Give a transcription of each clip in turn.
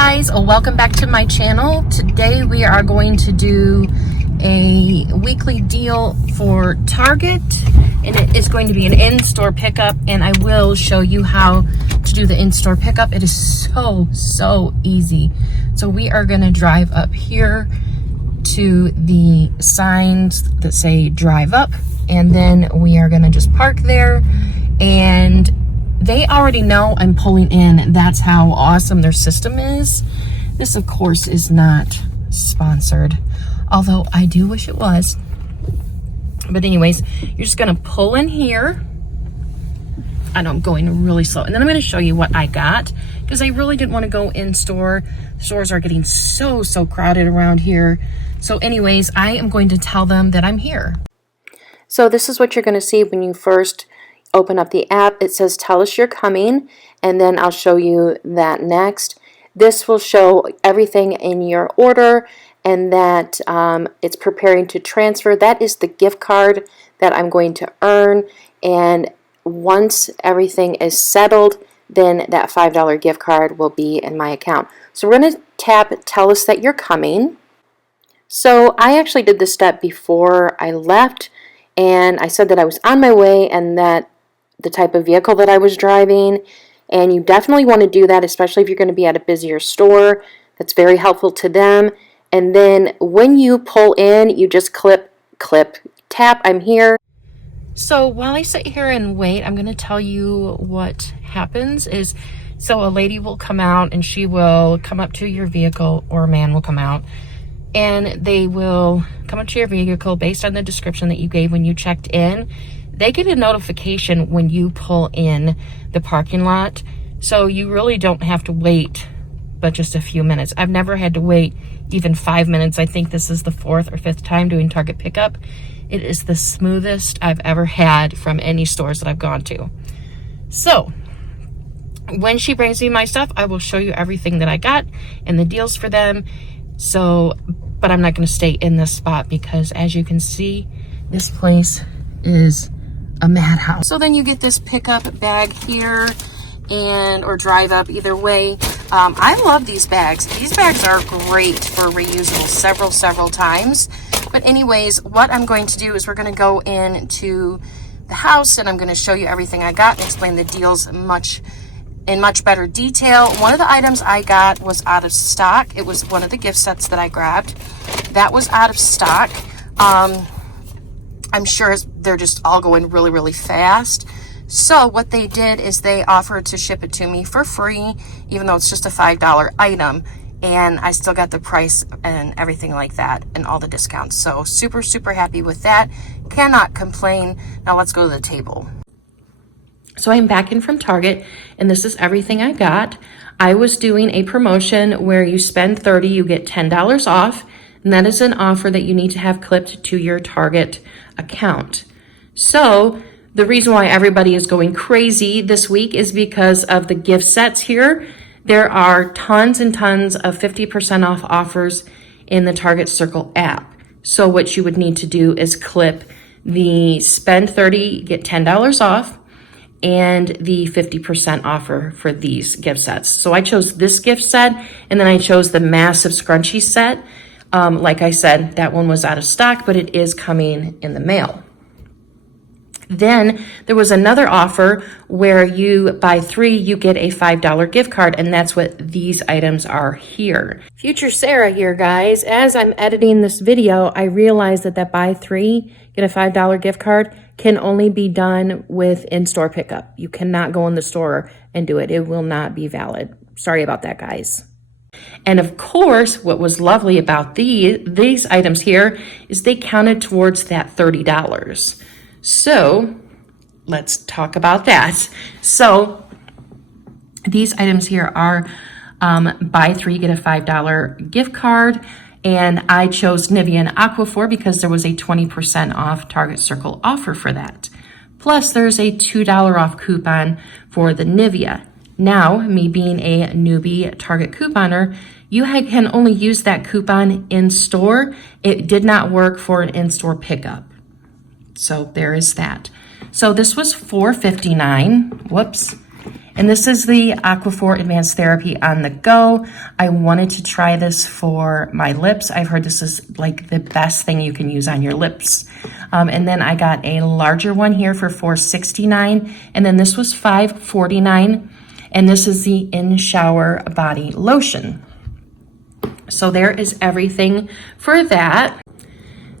guys, welcome back to my channel. Today we are going to do a weekly deal for Target, and it is going to be an in-store pickup, and I will show you how to do the in-store pickup. It is so easy. So we are going to drive up here to the signs that say drive up, and then we are going to just park there, and they already know I'm pulling in. That's how awesome their system is. This, of course, is not sponsored, although I do wish it was. But anyways, you're just gonna pull in here. I know I'm going really slow. And then I'm gonna show you what I got, because I really didn't want to go in store. Stores are getting so crowded around here. So anyways, I am going to tell them that I'm here. So this is what you're gonna see when you first open up the app. It says tell us you're coming, and then I'll show you that next. This will show everything in your order, and that it's preparing to transfer. That is the gift card that I'm going to earn, and once everything is settled, then that $5 gift card will be in my account. So we're going to tap tell us that you're coming. So I actually did this step before I left, and I said that I was on my way and that the type of vehicle that I was driving, and you definitely want to do that, especially if you're going to be at a busier store. That's very helpful to them. And then when you pull in, you just tap I'm here. So while I sit here and wait, I'm going to tell you what happens is, so a lady will come out and she will come up to your vehicle, or a man will come out, and they will come up to your vehicle based on the description that you gave when you checked in. They get a notification when you pull in the parking lot, so you really don't have to wait but just a few minutes. I've never had to wait even 5 minutes. I think this is the 4th or 5th time doing Target pickup. It is the smoothest I've ever had from any stores that I've gone to. So when she brings me my stuff, I will show you everything that I got and the deals for them. So, but I'm not going to stay in this spot because, as you can see, this place is a madhouse. So then you get this pickup bag here, and or drive up, either way. I love these bags. These bags are great for reusable several times. But anyways, what I'm going to do is we're going to go into the house, and I'm going to show you everything I got and explain the deals in much better detail. One of the items I got was out of stock. It was one of the gift sets that I grabbed. That was out of stock. I'm sure they're just all going really fast. So what they did is they offered to ship it to me for free, even though it's just a $5 item. And I still got the price and everything like that and all the discounts. So super happy with that. Cannot complain. Now let's go to the table. So I'm back in from Target, and this is everything I got. I was doing a promotion where you spend $30, you get $10 off. And that is an offer that you need to have clipped to your Target account. So the reason why everybody is going crazy this week is because of the gift sets here. There are tons and tons of 50% off offers in the Target Circle app. So what you would need to do is clip the spend $30, get $10 off, and the 50% offer for these gift sets. So I chose this gift set, and then I chose the massive scrunchie set. Like I said, that one was out of stock, but it is coming in the mail. Then there was another offer where you buy 3, you get a $5 gift card, and that's what these items are here. Future Sarah here, guys. As I'm editing this video, I realized that buy 3, get a $5 gift card can only be done with in-store pickup. You cannot go in the store and do it. It will not be valid. Sorry about that, guys. And of course, what was lovely about these items here is they counted towards that $30. So let's talk about that. So these items here are buy 3, get a $5 gift card. And I chose Nivea and Aquaphor because there was a 20% off Target Circle offer for that. Plus, there's a $2 off coupon for the Nivea. Now, me being a newbie Target couponer, you can only use that coupon in store. It did not work for an in-store pickup. So there is that. So this was $4.59. Whoops. And this is the Aquaphor Advanced Therapy on the Go. I wanted to try this for my lips. I've heard this is like the best thing you can use on your lips. And then I got a larger one here for $4.69, and then this was $5.49, and this is the In Shower Body Lotion. So there is everything for that.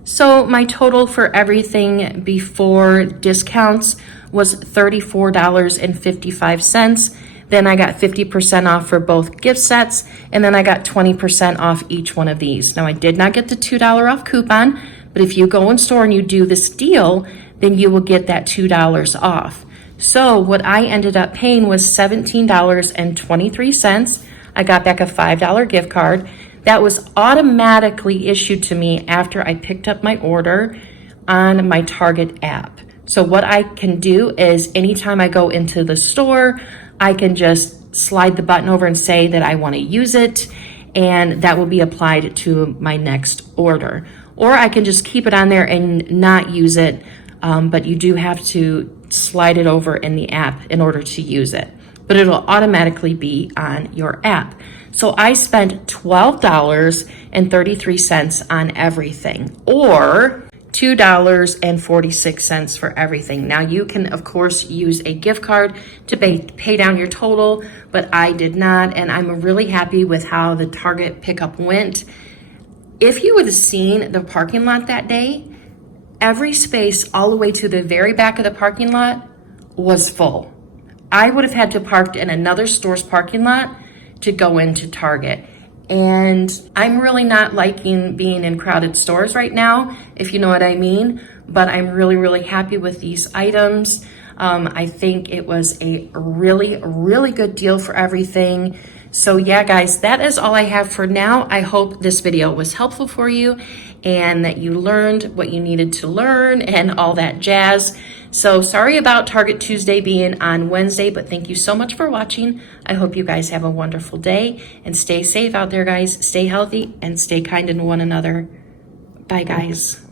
So my total for everything before discounts was $34.55. Then I got 50% off for both gift sets, and then I got 20% off each one of these. Now I did not get the $2 off coupon, but if you go in store and you do this deal, then you will get that $2 off. So what I ended up paying was $17.23. I got back a $5 gift card. That was automatically issued to me after I picked up my order on my Target app. So what I can do is anytime I go into the store, I can just slide the button over and say that I want to use it, and that will be applied to my next order. Or I can just keep it on there and not use it, but you do have to slide it over in the app in order to use it. But it'll automatically be on your app. So I spent $12.33 on everything, or $2.46 for everything. Now you can, of course, use a gift card to pay down your total, but I did not, and I'm really happy with how the Target pickup went. If you would have seen the parking lot that day, every space all the way to the very back of the parking lot was full. I would have had to park in another store's parking lot to go into Target. And I'm really not liking being in crowded stores right now, if you know what I mean, but I'm really, really happy with these items. I think it was a really, really good deal for everything. So yeah, guys, that is all I have for now. I hope this video was helpful for you and that you learned what you needed to learn and all that jazz. So sorry about Target Tuesday being on Wednesday, but thank you so much for watching. I hope you guys have a wonderful day and stay safe out there, guys. Stay healthy and stay kind to one another. Bye, guys.